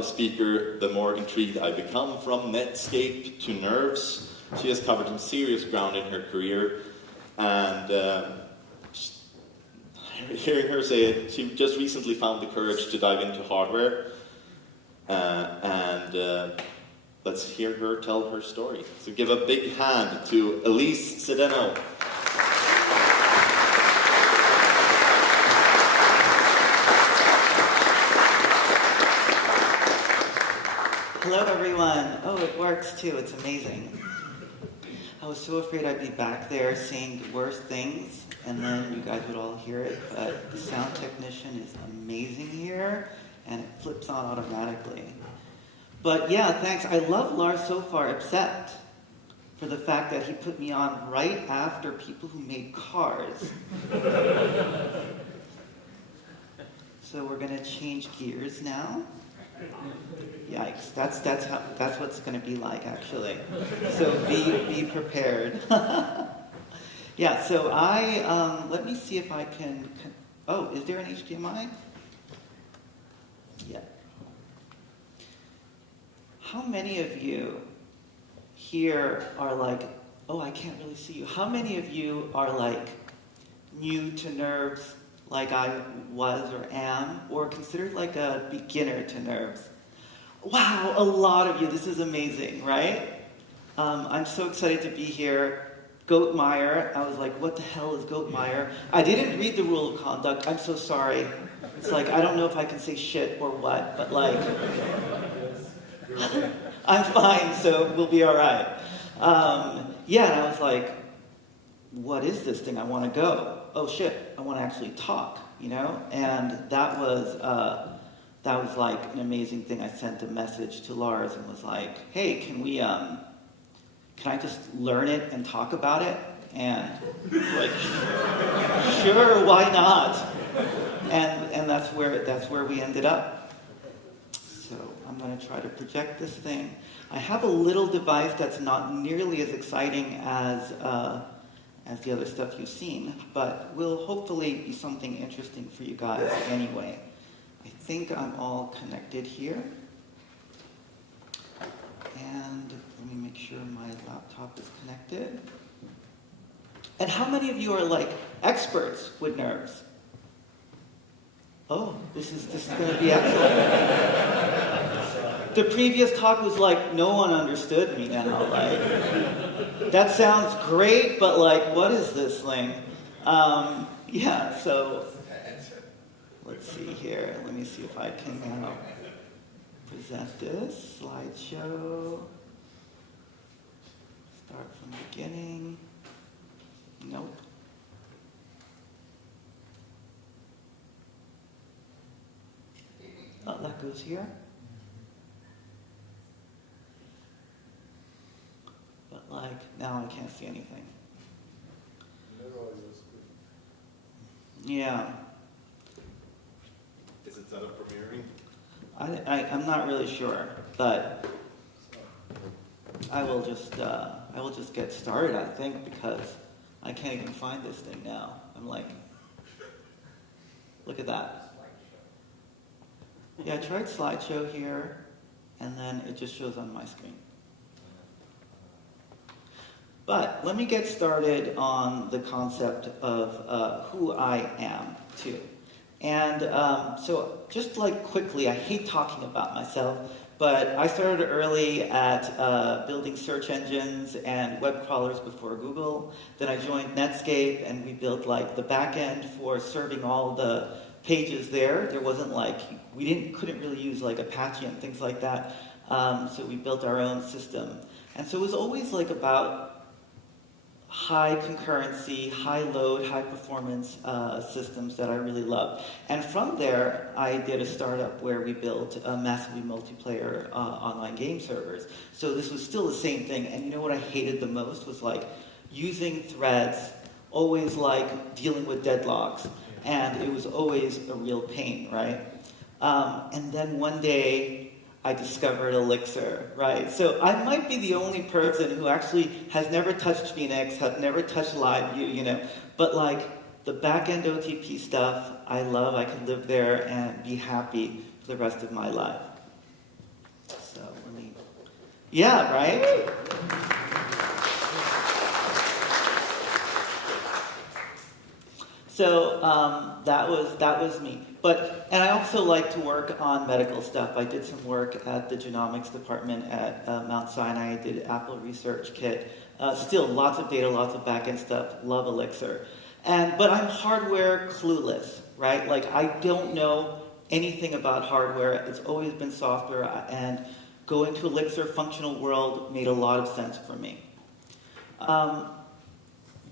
a speaker, the more intrigued I become. From Netscape to Nerves, she has covered some serious ground in her career, and hearing her say it, she just recently found the courage to dive into hardware, and let's hear her tell her story. So give a big hand to Ellyse Cedeno. Hello everyone. Oh, it works too. It's amazing. I was so afraid I'd be back there saying the worst things and then you guys would all hear it, but the sound technician is amazing here and it flips on automatically. But yeah, thanks. I love Lars so far, except for the fact that he put me on right after people who made cars. So we're going to change gears now. Yikes, that's what it's going to be like, actually. So be prepared. Yeah, so let me see if I can, oh, is there an HDMI? Yeah. How many of you here are like, oh, I can't really see you. How many of you are like new to Nerves, like I was or am, or considered like a beginner to Nerves? Wow, a lot of you. This is amazing, right? I'm so excited to be here. Goatmeyer, I was like, what the hell is Goatmeyer? I didn't read the rule of conduct. I'm so sorry. It's like, I don't know if I can say shit or what, but like, I'm fine, so we'll be all right. Yeah, and I was like, what is this thing? I want to go. Oh shit, I want to actually talk, you know? And that was like an amazing thing. I sent a message to Lars and was like, hey, can I just learn it and talk about it? And like, sure, why not? And that's where we ended up. So I'm going to try to project this thing. I have a little device that's not nearly as exciting as the other stuff you've seen, but will hopefully be something interesting for you guys anyway. I think I'm all connected here. And let me make sure my laptop is connected. And how many of you are like experts with Nerves? Oh, this is going to be excellent. The previous talk was like, no one understood me now. Like, that sounds great, but like, what is this thing? Yeah, so let's see here. Let me see if I can present this slideshow. Start from the beginning. Nope. Oh, that goes here. But like, now I can't see anything. Yeah. Is it set up for mirroring? I'm not really sure, but I will just get started, I think, because I can't even find this thing now. I'm like, look at that. Yeah, I tried slideshow here, and then it just shows on my screen. But let me get started on the concept of who I am, too. And so just like quickly, I hate talking about myself, but I started early at building search engines and web crawlers before Google. Then I joined Netscape, and we built like the back end for serving all the pages there. There wasn't like, couldn't really use like Apache and things like that. So we built our own system. And so it was always like about high concurrency, high load, high performance systems that I really loved. And from there, I did a startup where we built massively multiplayer online game servers. So this was still the same thing. And you know what I hated the most was like using threads, always like dealing with deadlocks. And it was always a real pain, right? And then one day, I discovered Elixir, right? So I might be the only person who actually has never touched Phoenix, has never touched LiveView, you know, but like the back-end OTP stuff, I love. I could live there and be happy for the rest of my life. Yeah, right? So that was me. And I also like to work on medical stuff. I did some work at the genomics department at Mount Sinai. I did Apple Research Kit. Still, lots of data, lots of backend stuff. Love Elixir. But I'm hardware clueless, right? Like, I don't know anything about hardware. It's always been software, and going to Elixir functional world made a lot of sense for me.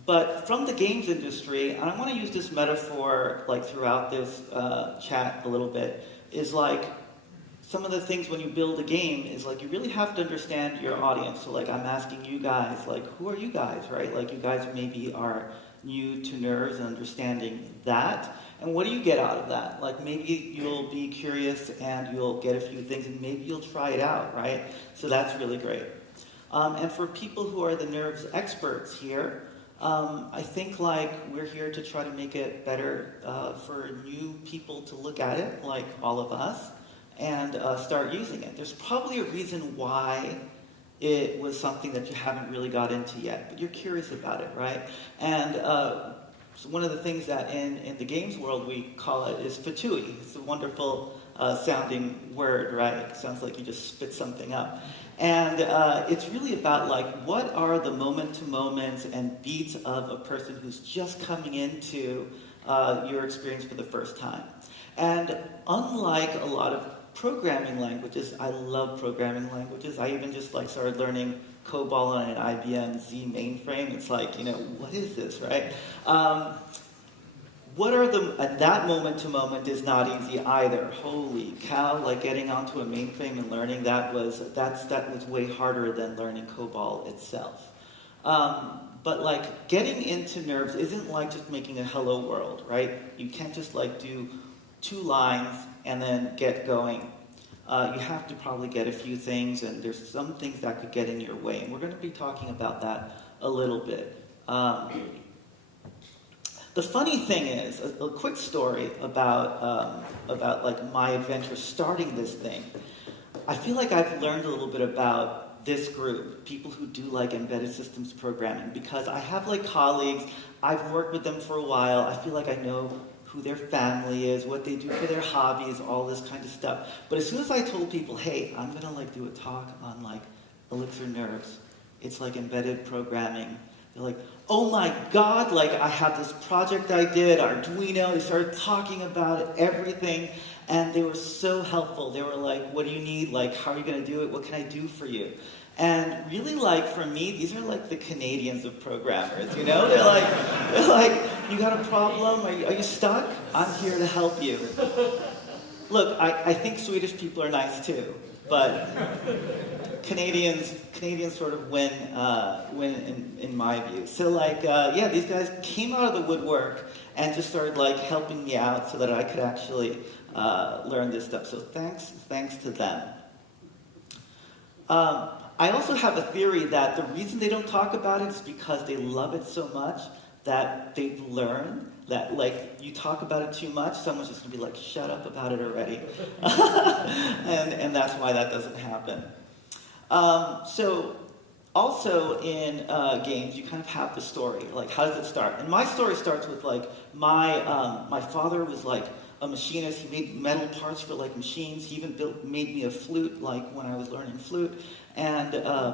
But from the games industry, and I want to use this metaphor like throughout this chat a little bit, is like some of the things when you build a game is like you really have to understand your audience. So like I'm asking you guys, like who are you guys, right? Like you guys maybe are new to nerves and understanding that. And what do you get out of that? Like maybe you'll be curious and you'll get a few things and maybe you'll try it out, right? So that's really great. And for people who are the nerves experts here, I think like we're here to try to make it better for new people to look at it, like all of us, and start using it. There's probably a reason why it was something that you haven't really got into yet, but you're curious about it, right? And so one of the things that in the games world we call it is fatuity. It's a wonderful sounding word, right? It sounds like you just spit something up. And it's really about like what are the moment-to-moments and beats of a person who's just coming into your experience for the first time. And unlike a lot of programming languages, I love programming languages. I even just like started learning COBOL on an IBM Z mainframe. It's like, you know, what is this, right? And that moment to moment is not easy either. Holy cow, like getting onto a mainframe and learning that was way harder than learning COBOL itself. But like getting into nerves isn't like just making a hello world, right? You can't just like do 2 lines and then get going. You have to probably get a few things, and there's some things that could get in your way. And we're going to be talking about that a little bit. The funny thing is, a quick story about like my adventure starting this thing. I feel like I've learned a little bit about this group, people who do like embedded systems programming, because I have like colleagues, I've worked with them for a while, I feel like I know who their family is, what they do for their hobbies, all this kind of stuff. But as soon as I told people, hey, I'm gonna like do a talk on like Elixir Nerves, it's like embedded programming, they're like, oh my God, like I have this project I did, Arduino, they started talking about it, everything, and they were so helpful. They were like, what do you need? Like, how are you gonna do it? What can I do for you? And really, like, for me, these are like the Canadians of programmers, you know? They're like, you got a problem? Are you stuck? I'm here to help you. Look, I think Swedish people are nice too, but Canadians sort of win in my view. So like, yeah, these guys came out of the woodwork and just started like helping me out so that I could actually learn this stuff. So thanks to them. I also have a theory that the reason they don't talk about it is because they love it so much that they've learned that, like, you talk about it too much, someone's just going to be like, shut up about it already. and that's why that doesn't happen. So, also in games, you kind of have the story. Like, how does it start? And my story starts with, like, my father was, like, a machinist. He made metal parts for like machines. He even made me a flute, like when I was learning flute, and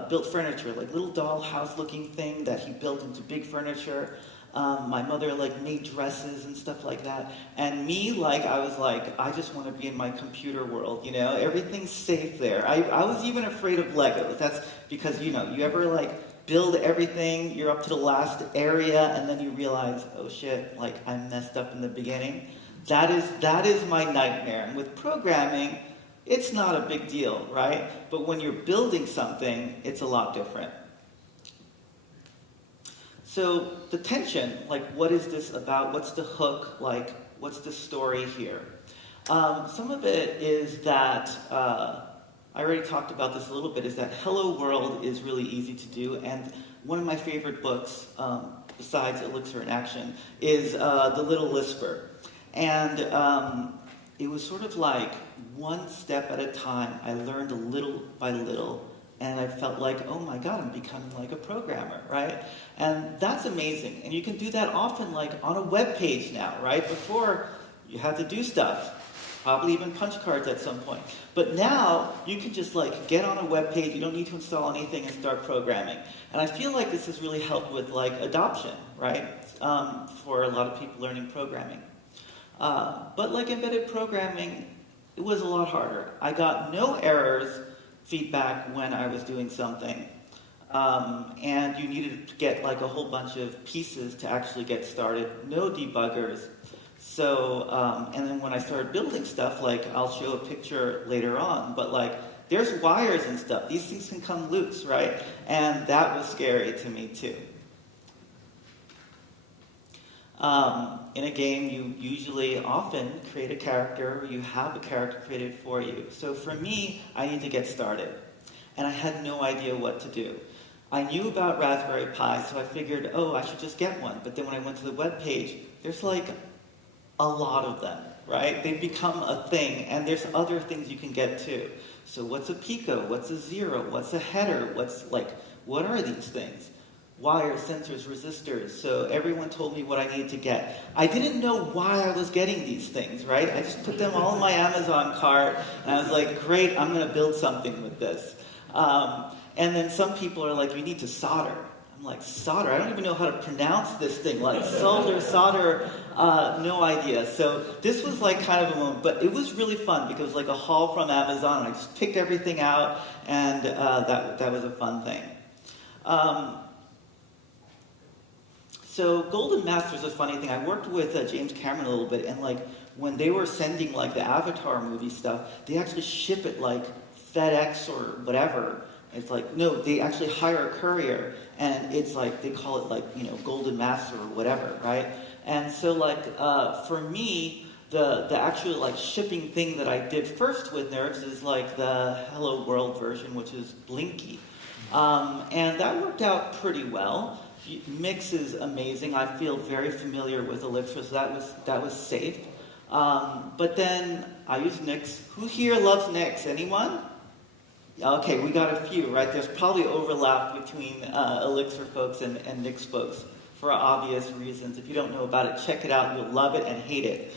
built furniture, like little dollhouse looking thing that he built into big furniture. My mother like made dresses and stuff like that. And me, like, I was like, I just want to be in my computer world, you know? Everything's safe there. I was even afraid of Legos. That's because, you know, you ever like build everything, you're up to the last area, and then you realize, oh shit, like I messed up in the beginning. That is my nightmare. And with programming, it's not a big deal, right? But when you're building something, it's a lot different. So the tension, like what is this about? What's the hook? Like what's the story here? Some of it is that, I already talked about this a little bit, is that Hello World is really easy to do. And one of my favorite books, besides Elixir in Action, is The Little Lisper. And it was sort of like one step at a time. I learned a little by little and I felt like, oh my God, I'm becoming like a programmer, right? And that's amazing. And you can do that often like on a web page now, right? Before, you had to do stuff, probably even punch cards at some point. But now, you can just like get on a web page, you don't need to install anything and start programming. And I feel like this has really helped with like adoption, right? For a lot of people learning programming. But like embedded programming, it was a lot harder. I got no errors feedback when I was doing something. And you needed to get like a whole bunch of pieces to actually get started. No debuggers. So, and then when I started building stuff, like I'll show a picture later on, but like there's wires and stuff. These things can come loose, right? And that was scary to me too. In a game, you usually often create a character, or you have a character created for you. So for me, I need to get started. And I had no idea what to do. I knew about Raspberry Pi, so I figured, oh, I should just get one. But then when I went to the web page, there's like a lot of them, right? They've become a thing, and there's other things you can get too. So what's a pico? What's a zero? What's a header? What are these things? Wires, sensors, resistors. So everyone told me what I needed to get. I didn't know why I was getting these things, right? I just put them all in my Amazon cart, and I was like, great, I'm going to build something with this. And then some people are like, you need to solder. I'm like, solder? I don't even know how to pronounce this thing. Like, solder, no idea. So this was like kind of a moment, but it was really fun because it was like a haul from Amazon. I just picked everything out, and that was a fun thing. So Golden Master is a funny thing. I worked with James Cameron a little bit, and like when they were sending like the Avatar movie stuff, they actually ship it like FedEx or whatever. It's like, no, they actually hire a courier, and it's like, they call it like, Golden Master or whatever, right? And so like, for me, the actual like shipping thing that I did first with Nerves is like the Hello World version, which is Blinky. And that worked out pretty well. Mix is amazing. I feel very familiar with Elixir, so that was safe. But then I use Nx. Who here loves Nx? Anyone? Okay, we got a few, right? There's probably overlap between Elixir folks and Nx folks for obvious reasons. If you don't know about it, check it out. You'll love it and hate it.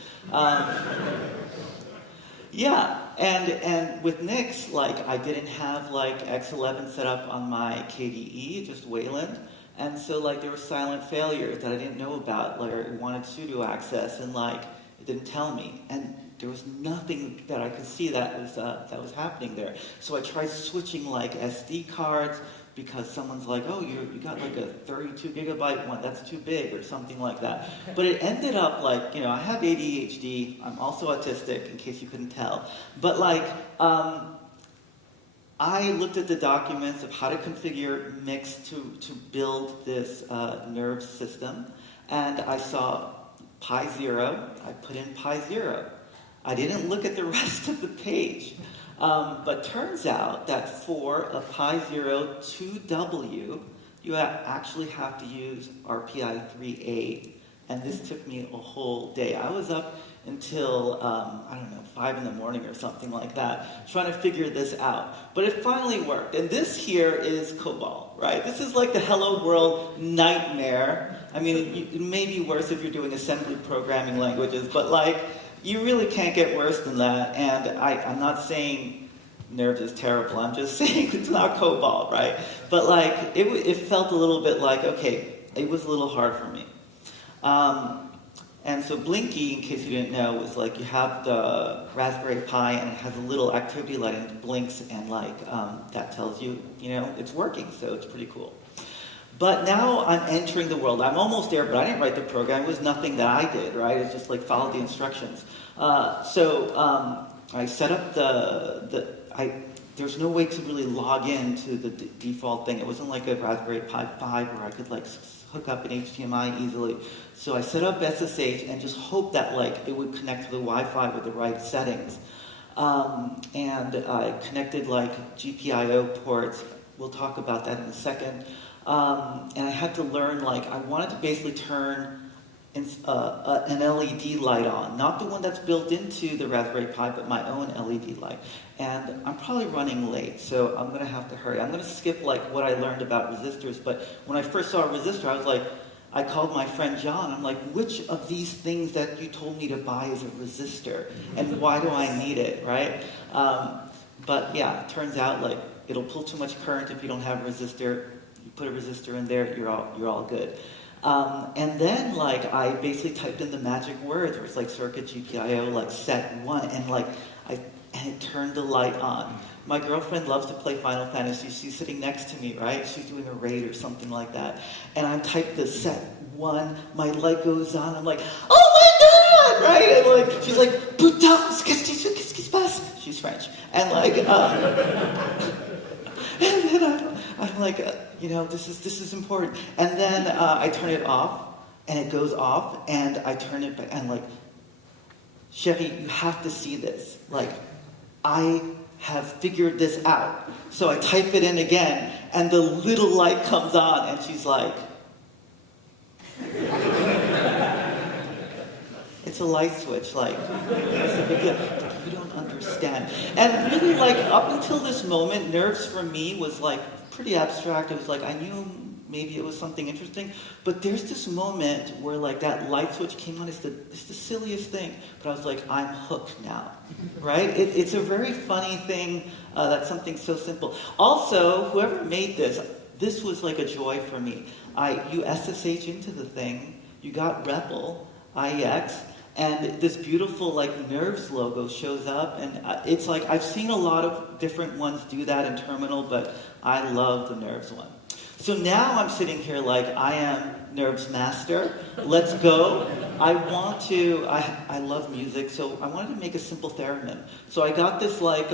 Yeah, and with Nx, like I didn't have like X11 set up on my KDE, just Wayland. And so like there were silent failures that I didn't know about, like it wanted sudo access, and like it didn't tell me. And there was nothing that I could see that was happening there. So I tried switching like SD cards because someone's like, oh, you got like a 32 gigabyte one, that's too big or something like that. But it ended up like, I have ADHD, I'm also autistic in case you couldn't tell. But like, I looked at the documents of how to configure Mix to build this nerve system, and I saw Pi Zero. I put in Pi Zero. I didn't look at the rest of the page, but turns out that for a Pi Zero 2W, you actually have to use RPI 3.8, and this took me a whole day. I was up until, 5 in the morning or something like that, trying to figure this out. But it finally worked. And this here is COBOL, right? This is like the Hello World nightmare. I mean, it may be worse if you're doing assembly programming languages, but like, you really can't get worse than that. And I'm not saying Nerves is terrible. I'm just saying it's not COBOL, right? But like, it felt a little bit like, okay, it was a little hard for me. And so Blinky, in case you didn't know, was like you have the Raspberry Pi and it has a little activity light and it blinks, and like that tells you, it's working, so it's pretty cool. But now I'm entering the world. I'm almost there, but I didn't write the program. It was nothing that I did, right? It's just like follow the instructions. So I set up there's no way to really log in to the default thing. It wasn't like a Raspberry Pi 5 where I could like hook up an HDMI easily. So I set up SSH and just hoped that like it would connect to the Wi-Fi with the right settings. And I connected like GPIO ports. We'll talk about that in a second. And I had to learn, like, I wanted to basically turn an LED light on, not the one that's built into the Raspberry Pi, but my own LED light. And I'm probably running late, so I'm going to have to hurry. I'm going to skip like what I learned about resistors, but when I first saw a resistor, I was like, I called my friend John. I'm like, which of these things that you told me to buy is a resistor, and why do I need it, right? But yeah, it turns out like it'll pull too much current if you don't have a resistor. You put a resistor in there, you're all good. And then like I basically typed in the magic words, where it's like circuit GPIO like set 1, and like and it turned the light on. My girlfriend loves to play Final Fantasy. She's sitting next to me, right? She's doing a raid or something like that. And I typed the set 1, my light goes on, I'm like, oh my god, right? And like she's like, putain, qu'est-ce qui se passe? She's French. And like and then I'm like, you know, this is important. And then I turn it off, and it goes off, and I turn it back, and like, Sherry, you have to see this. Like, I have figured this out. So I type it in again, and the little light comes on, and she's like, it's a light switch, like, it's a big deal. You don't understand. And really, like, up until this moment, nerves for me was like pretty abstract. It was like I knew maybe it was something interesting, but there's this moment where like that light switch came on. It's the silliest thing, but I was like, I'm hooked now, right? It's a very funny thing. That's something so simple. Also, whoever made this was like a joy for me. You SSH into the thing, you got REPL, IEX, and this beautiful like Nerves logo shows up, and it's like I've seen a lot of different ones do that in Terminal, but I love the Nerves one. So now I'm sitting here like I am Nerves master. Let's go. I love music, so I wanted to make a simple theremin. So I got this like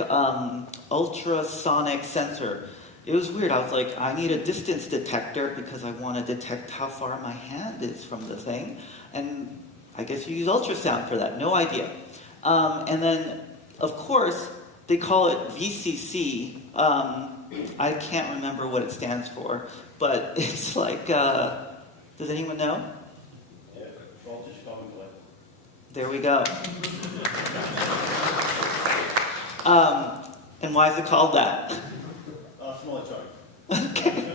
ultrasonic sensor. It was weird. I was like, I need a distance detector because I want to detect how far my hand is from the thing. And I guess you use ultrasound for that. No idea. And then, of course, they call it VCC. I can't remember what it stands for, but it's like, does anyone know? Yeah, voltage common collector. There we go. And why is it called that? Smaller charge. Okay.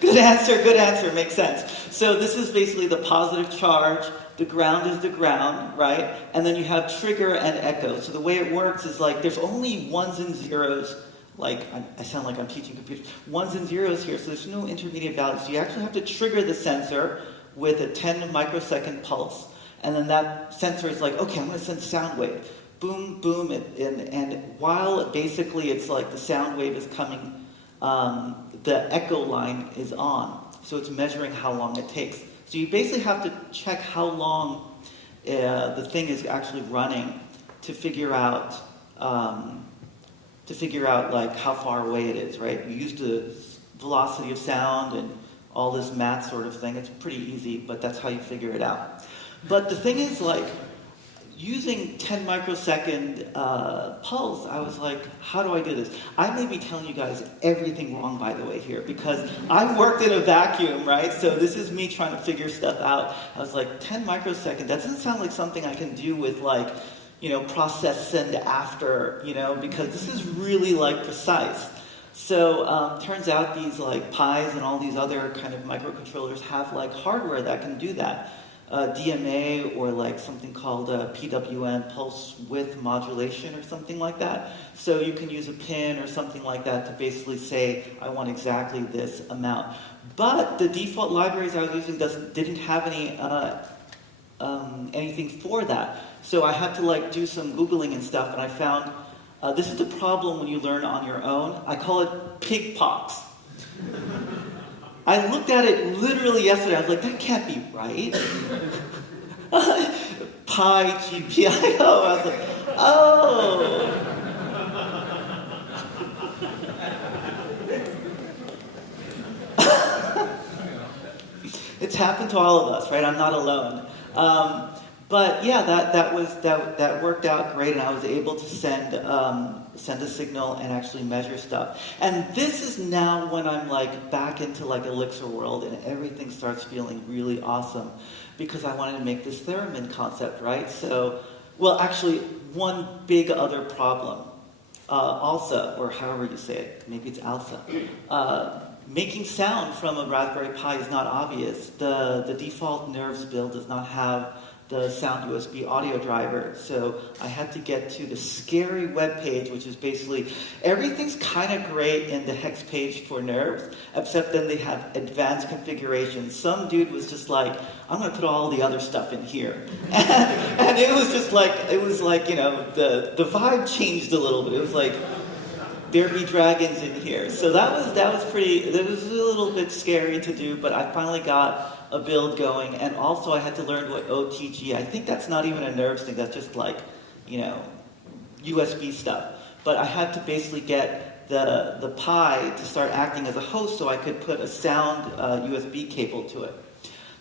Good answer, makes sense. So this is basically the positive charge, the ground is the ground, right? And then you have trigger and echo. So the way it works is like there's only ones and zeros, like I sound like I'm teaching computers, ones and zeros here, so there's no intermediate values. So you actually have to trigger the sensor with a 10 microsecond pulse, and then that sensor is like, okay, I'm going to send sound wave. Boom, boom, and while basically it's like the sound wave is coming, the echo line is on. So it's measuring how long it takes. So you basically have to check how long the thing is actually running to figure out like how far away it is, right? You use the velocity of sound and all this math sort of thing. It's pretty easy, but that's how you figure it out. But the thing is, like, using 10 microsecond pulse, I was like, how do I do this? I may be telling you guys everything wrong, by the way, here, because I worked in a vacuum, right? So this is me trying to figure stuff out. I was like, 10 microsecond, that doesn't sound like something I can do with, like, you know, process send after, you know, because this is really, like, precise. So turns out these, like, Pis and all these other kind of microcontrollers have, like, hardware that can do that. DMA or like something called PWM, pulse width modulation or something like that. So you can use a pin or something like that to basically say, I want exactly this amount. But the default libraries I was using didn't have any anything for that. So I had to like do some Googling and stuff, and I found this is the problem when you learn on your own. I call it pig pox. I looked at it literally yesterday. I was like, that can't be right. Pi GPIO. I was like, oh. It's happened to all of us, right? I'm not alone. But yeah, that worked out great, and I was able to send a signal and actually measure stuff. And this is now when I'm like back into like Elixir world, and everything starts feeling really awesome, because I wanted to make this theremin concept, right? So, well, actually, one big other problem, ALSA, or however you say it, maybe it's ALSA. Making sound from a Raspberry Pi is not obvious. The default Nerves build does not have the sound USB audio driver. So I had to get to the scary web page, which is basically everything's kind of great in the hex page for Nerves, except then they have advanced configurations. Some dude was just like, I'm going to put all the other stuff in here. And it was just like, you know, the vibe changed a little bit. It was like, there be dragons in here. So that was a little bit scary to do, but I finally got a build going, and also I had to learn what OTG, I think that's not even a Nerves thing, that's just like, you know, USB stuff. But I had to basically get the Pi to start acting as a host so I could put a sound USB cable to it.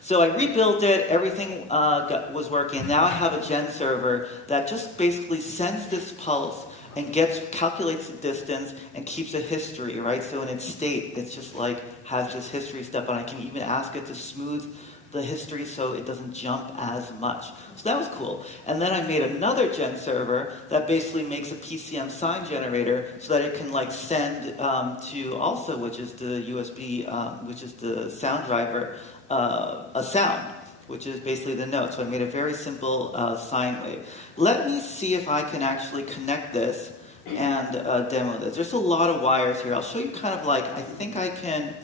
So I rebuilt it, everything was working. Now I have a gen server that just basically sends this pulse and calculates the distance and keeps a history, right? So in its state, it's just like has this history stuff, and I can even ask it to smooth the history so it doesn't jump as much. So that was cool. And then I made another gen server that basically makes a PCM sign generator so that it can like send to ALSA, which is the USB, which is the sound driver, a sound, which is basically the note. So I made a very simple sine wave. Let me see if I can actually connect this and demo this. There's a lot of wires here. I'll show you kind of like, I think I can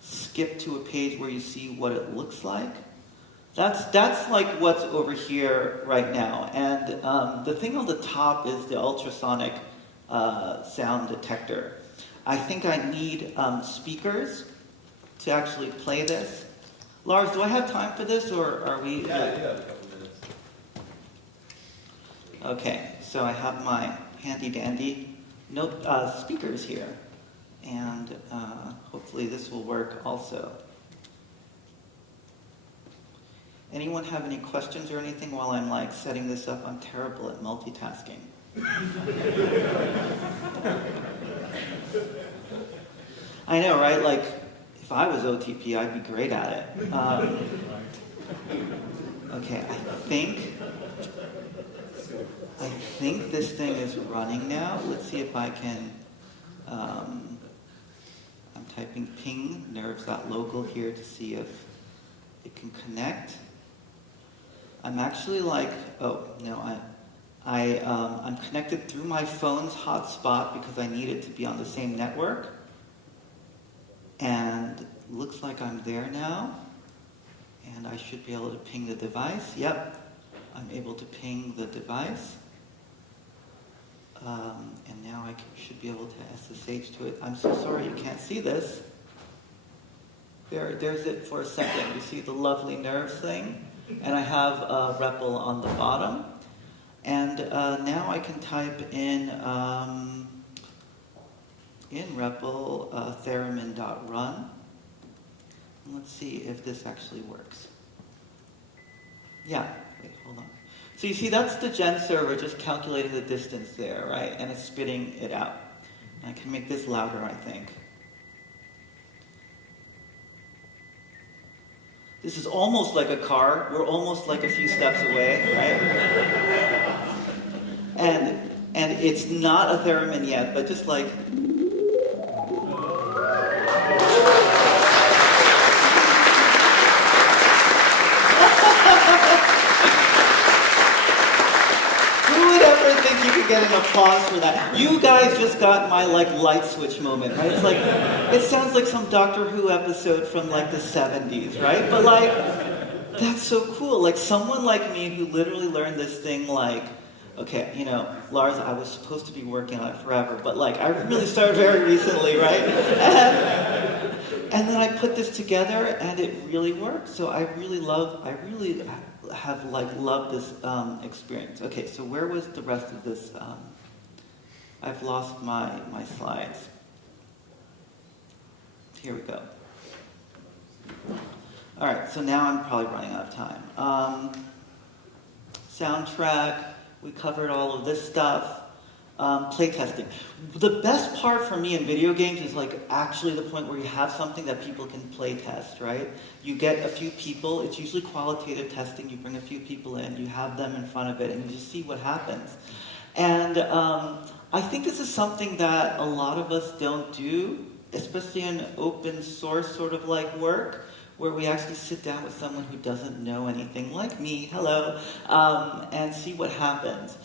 skip to a page where you see what it looks like. That's like what's over here right now. And the thing on the top is the ultrasonic sound detector. I think I need speakers to actually play this. Lars, do I have time for this, or are we? Yeah, you have a couple minutes. Okay, so I have my handy-dandy speakers here, and hopefully this will work also. Anyone have any questions or anything while I'm like setting this up? I'm terrible at multitasking. I know, right? Like, if I was OTP, I'd be great at it. Okay, I think this thing is running now. Let's see if I can. I'm typing ping nerves.local here to see if it can connect. I'm actually like, oh no, I'm connected through my phone's hotspot because I need it to be on the same network. And looks like I'm there now. And I should be able to ping the device. Yep, I'm able to ping the device. And now I should be able to SSH to it. I'm so sorry you can't see this. There's it for a second. You see the lovely Nerves thing? And I have REPL on the bottom. And now I can type in REPL theremin.run. Let's see if this actually works. Yeah, wait, hold on. So you see that's the gen server just calculating the distance there, right? And it's spitting it out. And I can make this louder, I think. This is almost like a car. We're almost like a few steps away, right? And it's not a theremin yet, but just like... Get an applause for that. You guys just got my like light switch moment, right? It's like, it sounds like some Doctor Who episode from like the 70s, right? But like, that's so cool. Like someone like me who literally learned this thing like, okay, you know, Lars, I was supposed to be working on it forever, but like I really started very recently, right? And then I put this together and it really worked. So I really have like loved this experience. Okay, so where was the rest of this? I've lost my slides. Here we go. All right, so now I'm probably running out of time. soundtrack. We covered all of this stuff. Playtesting. The best part for me in video games is like actually the point where you have something that people can play test, right? You get a few people, it's usually qualitative testing, you bring a few people in, you have them in front of it, and you just see what happens. And I think this is something that a lot of us don't do, especially in open source sort of like work, where we actually sit down with someone who doesn't know anything, like me, hello, and see what happens.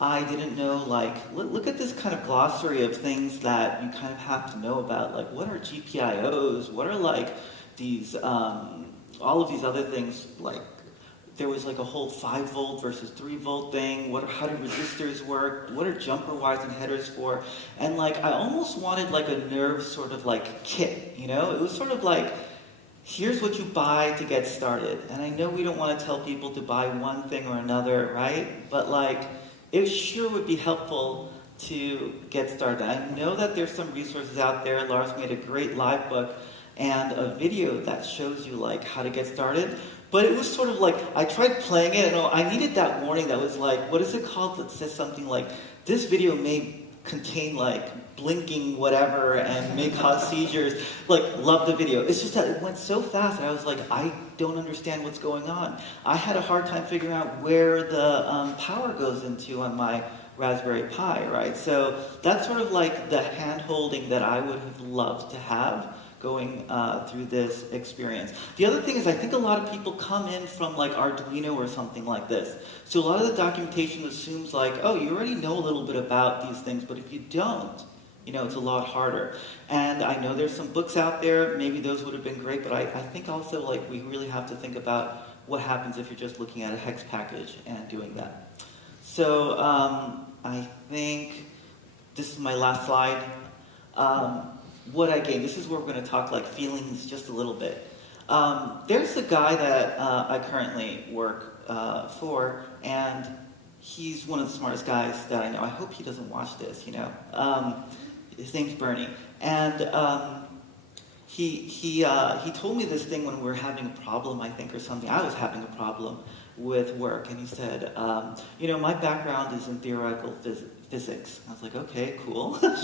I didn't know, like, look at this kind of glossary of things that you kind of have to know about, like what are GPIOs, what are like these, all of these other things, like there was like a whole 5 volt versus 3 volt thing, how do resistors work, what are jumper wires and headers for, and like I almost wanted like a nerve sort of like kit, you know, it was sort of like, here's what you buy to get started, and I know we don't want to tell people to buy one thing or another, right, but like, it sure would be helpful to get started. I know that there's some resources out there. Lars made a great live book and a video that shows you like how to get started. But it was sort of like, I tried playing it and I needed that warning that was like, what is it called, that says something like, this video may contain like blinking whatever and may cause seizures. Like, love the video. It's just that it went so fast and I was like, I don't understand what's going on. I had a hard time figuring out where the power goes into on my Raspberry Pi, right? So that's sort of like the hand-holding that I would have loved to have going through this experience. The other thing is I think a lot of people come in from like Arduino or something like this. So a lot of the documentation assumes like, oh, you already know a little bit about these things, but if you don't, you know, it's a lot harder. And I know there's some books out there, maybe those would have been great, but I think also like we really have to think about what happens if you're just looking at a hex package and doing that. So I think this is my last slide. What I gained, this is where we're going to talk like feelings just a little bit. There's a guy that I currently work for, and he's one of the smartest guys that I know. I hope he doesn't watch this, you know. His name's Bernie, and he told me this thing when we were having a problem, I think, or something. I was having a problem with work, and he said, you know, my background is in theoretical physics. I was like, okay, cool. But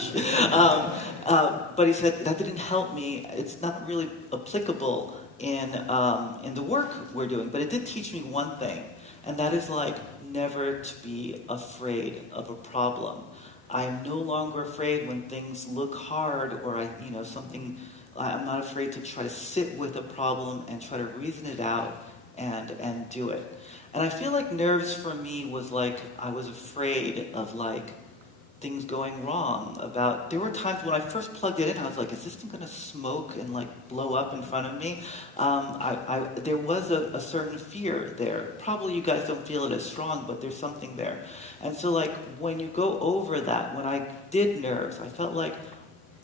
he said, that didn't help me. It's not really applicable in the work we're doing, but it did teach me one thing, and that is like never to be afraid of a problem. I am no longer afraid when things look hard or I'm not afraid to try to sit with a problem and try to reason it out and do it. And I feel like nerves for me was like, I was afraid of like things going wrong. There were times when I first plugged it in, I was like, is this thing going to smoke and like blow up in front of me? There was a certain fear there. Probably you guys don't feel it as strong, but there's something there. And so like when you go over that, when I did nerves, I felt like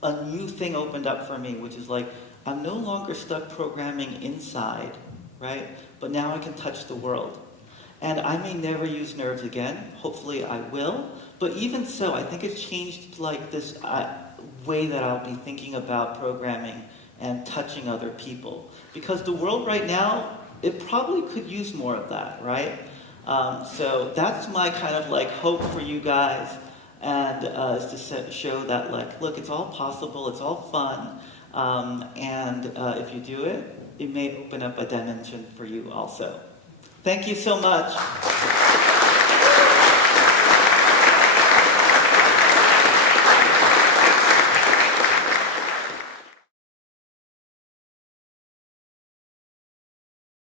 a new thing opened up for me, which is like, I'm no longer stuck programming inside, right? But now I can touch the world. And I may never use nerves again. Hopefully I will. But even so, I think it's changed like this way that I'll be thinking about programming and touching other people. Because the world right now, it probably could use more of that, right? So that's my kind of like hope for you guys, and is to show that like, look, it's all possible, it's all fun, and if you do it, it may open up a dimension for you also. Thank you so much.